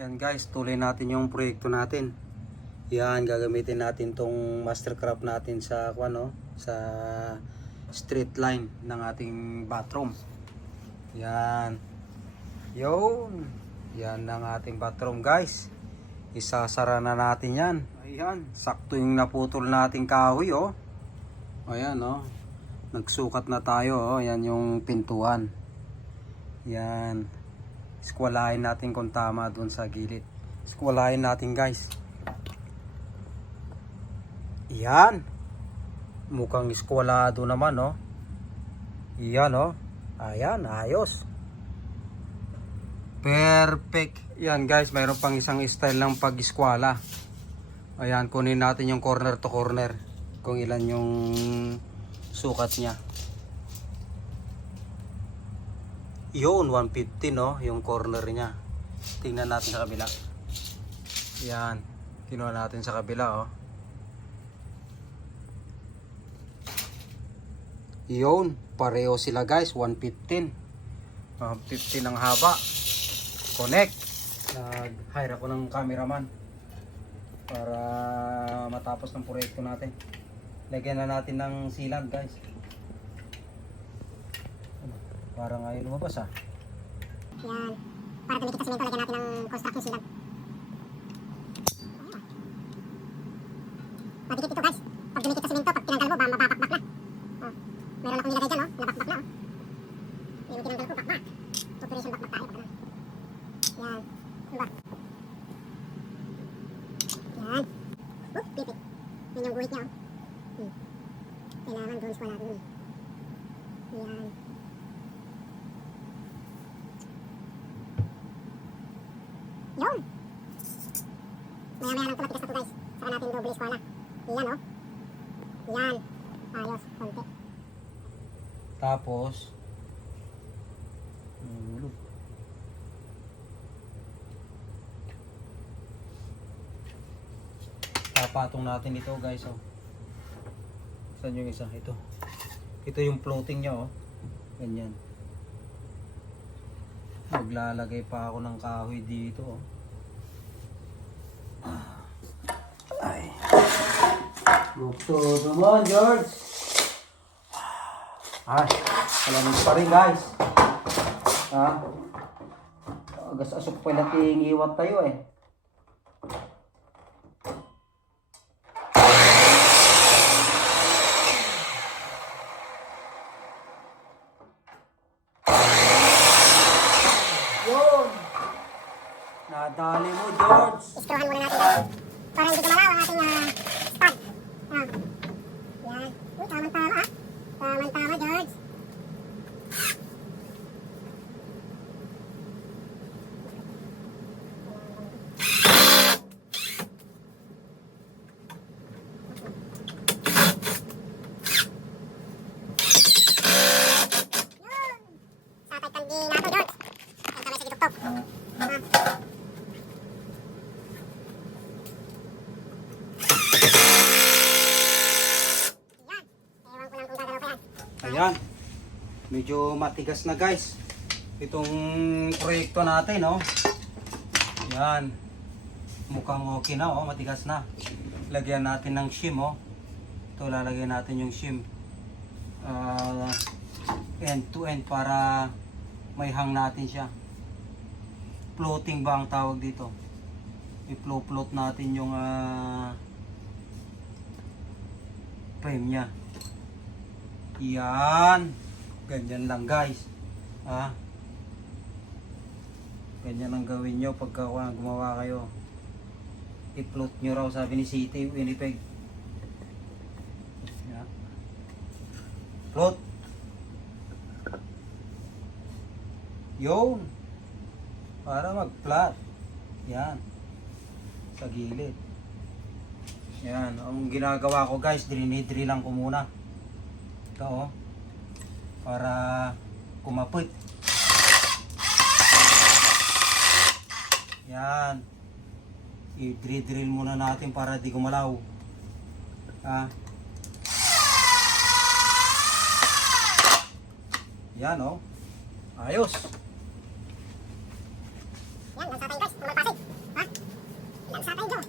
Yan guys, tuloy natin yung proyekto natin. Yan, gagamitin natin tong mastercraft natin sa sa street line ng ating bathroom. Yan. Yun. Yan ang ating bathroom guys. Isasara na natin yan. Ayan, sakto yung naputol nating kahoy oh. Ayan oh. Nagsukat na tayo oh. Yan yung pintuan. Yan. Eskwalahin natin kung tama dun sa gilid. Eskwalahin natin guys. Yan. Mukhang eskwalado naman oh. Yan oh. Ayan, ayos. Perfect. Yan guys, mayroon pang isang style ng pag-eskwala. Ayan, kunin natin yung corner to corner. Kung ilan yung sukat niya. Yun, 150 no, yung corner niya. Tingnan natin sa kabila. Yan, kinuha natin sa kabila oh. Yun, pareho sila guys, 115. 150 ang haba. Connect. Nag-hire ako ng cameraman para matapos ng proyekto natin. Lagyan na natin ng sealant guys. Parang ayaw lumabas ah. Yan. Para tumikit sa simento, lagyan natin ng construction sealant. Madikit ito guys. Pag dumikit sa simento, pag tinanggal mo, mapapakbak na. Oh. Meron akong nilagay dyan oh. Napakbak na oh. Yung tinanggal ko, bakbak. Operation bakbak tayo. Yan. Diba? Yan. Pipit. Yan yung guhit niya oh. Kailangan doon wala doon eh. Yan. Yun. Maya-maya lang ito matigas na ito guys. Saka natin double eskwala. Yan oh. Yan. Ayos. Konti. Tapos papatong natin ito guys oh. Saan yung isa? Ito. Ito yung floating nya oh. Ganyan. Maglalagay pa ako ng kahoy dito oh. Ay. Bukso naman George. Ay, alam pa rin guys. Ha? Agas asok pa nating iwat tayo eh. Yun. Nadali mo George. Iskruhan muna natin guys. Para hindi gumalaw ang ating stud. Yan. Uy, tamang-tama ah. Tamang-tama George. Ayan. Medyo matigas na guys. Itong proyekto natin oh. Yan. Mukhang okay na oh, matigas na. Lagyan natin ng shim oh. Ito lalagyan natin yung shim. End to end para may hang natin siya. Floating ba ang tawag dito? I-float natin yung frame nya. Yan. Ganyan lang guys. Ganyan ang gawin nyo pagka gumawa kayo. I-float nyo raw sabi ni City Winnipeg. Yan. Float. Yun. Para mag-flat. Yan. Sa gilid. Yan. Ang ginagawa ko guys, dinidrill ko muna. Ito oh. Para kumapit. Yan. I-drill muna natin para di gumalaw. Yan oh. Ayos. Yan, lansa tayo guys. Tumalpasig. Lansa tayo, Joe.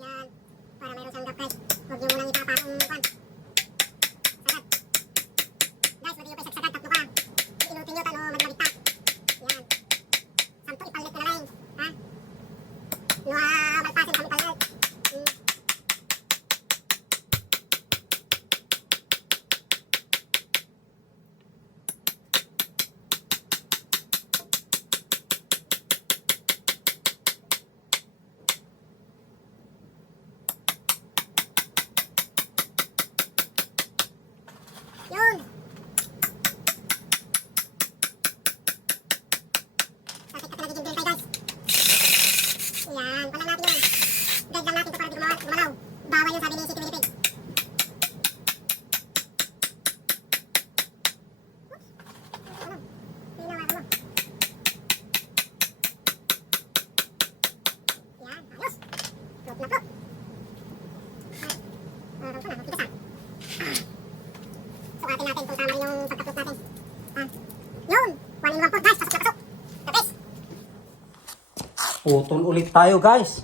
Yan. Para mayroon siyang gap, guys. Huwag niyo munang ipapaong pan. Sagat. Guys, wag niyo pa isagsagat. Tatlo ka. Iinutin niyo, talo, magbaligta. Yan. Sampo, ipalit na lang. Ha? Nuha, malpasin kami palit. Yun. Sakit kasi nagiging drill tayo, guys. Yan, palang natin yun. Drill lang natin ito para di gumalaw. Bawal yun sabi ni City Winnipeg. Oops. Ano? Hinawa mo. Yan, ayos. Float na float. Meron ka na, matigas ah. Sukatin natin kung tama rin yung pagka-float natin. Yun! 1 in 1 foot, guys. Pasok na pasok. The best. Putol ulit tayo guys.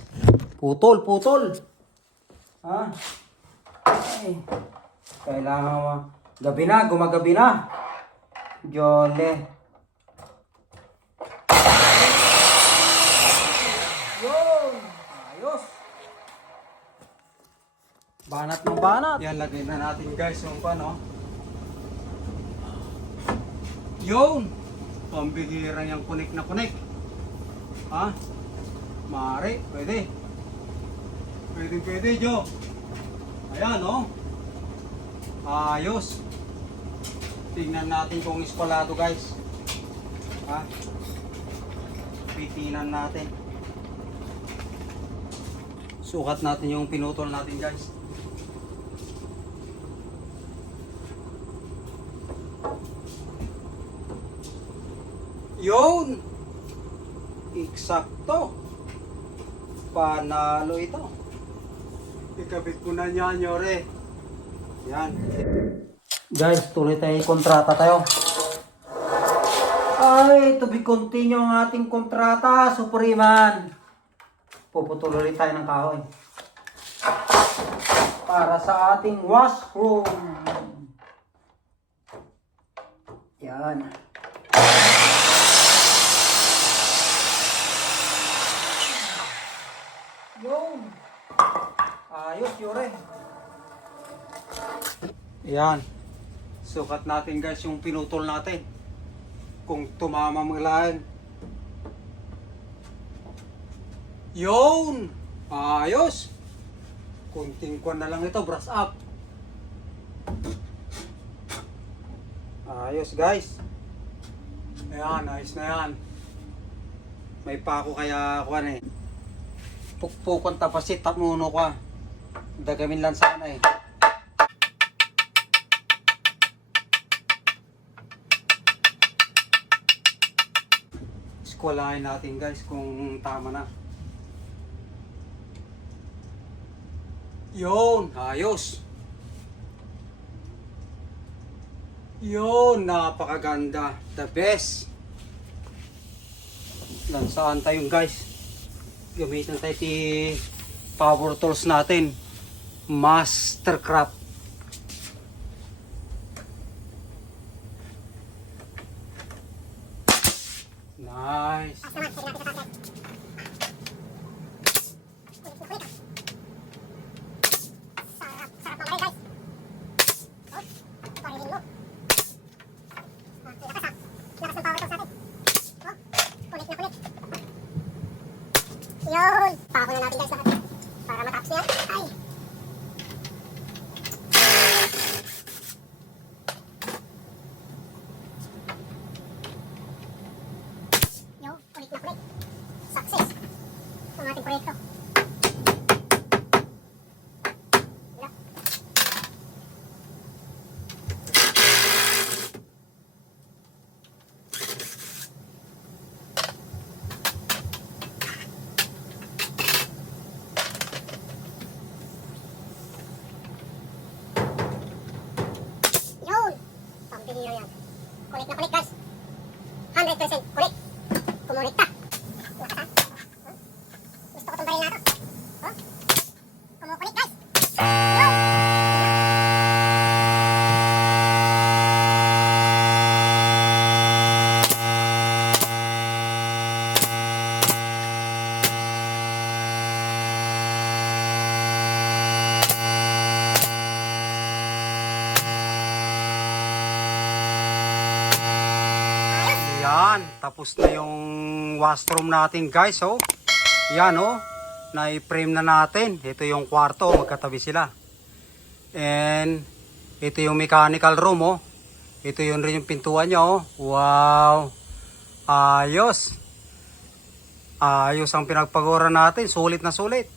Putol, putol. Ha? Ay. Kailangan gabi na, gumagabi na. Jole. Yun. Ayos. Banat ng banat. Yan, lagay na natin guys yung paano. Yun. Pambihira yung kunik na kunik. Ha? Mare, pwede. Pwede, Jo. Ayan, oh. Ayos. Tingnan natin kung iskolado, guys. Ha? Pitinan natin. Sukat natin yung pinutol natin, guys. Yun! Eksakto! Panalo ito. Ikabit ko na niyan, Yore. Yan. Guys, tuloy tayo kontrata tayo. Ay, to be continue ang ating kontrata, Supreman. Puputuloy tayo ng kahoy. Para sa ating washroom. Yan. Yun. Ayos, Yore. Yan. Sukat natin guys yung pinutol natin. Kung tumama mga lahan. Yun. Ayos. Kunting kwan na lang ito. Brush up. Ayos guys. Ayan, ayos na yan. May pako kaya kwan eh. Pukpukon tapasit tamuno ka. Dagamin lang sana eh. Eskwalahin natin guys kung tama na. Yun, ayos. Yun, napakaganda. The best. Lansaan tayong guys. Gamitin tayo ti power tools natin. Mastercraft. Nice. Yun! Pako na natin guys lahat. Para matapos yan. Ay! Yo, ulit na ulit. Success! Ang ating proyekto. Wala. Yun! Pambihira yan. Kulit na kulit guys. 100% kulit. Kumulikta. Lakas ha? Huh? Gusto ko itong baril na ito. Huh? Kumukulit guys. Yun! Yan, tapos na yung washroom natin guys, oh. Yan, oh. Na-frame na natin. Ito yung kwarto, magkatabi sila. And ito yung mechanical room, oh. Ito yun rin yung pintuan niya, oh. Wow. Ayos. Ayos ang pinagpagura natin. Sulit na sulit.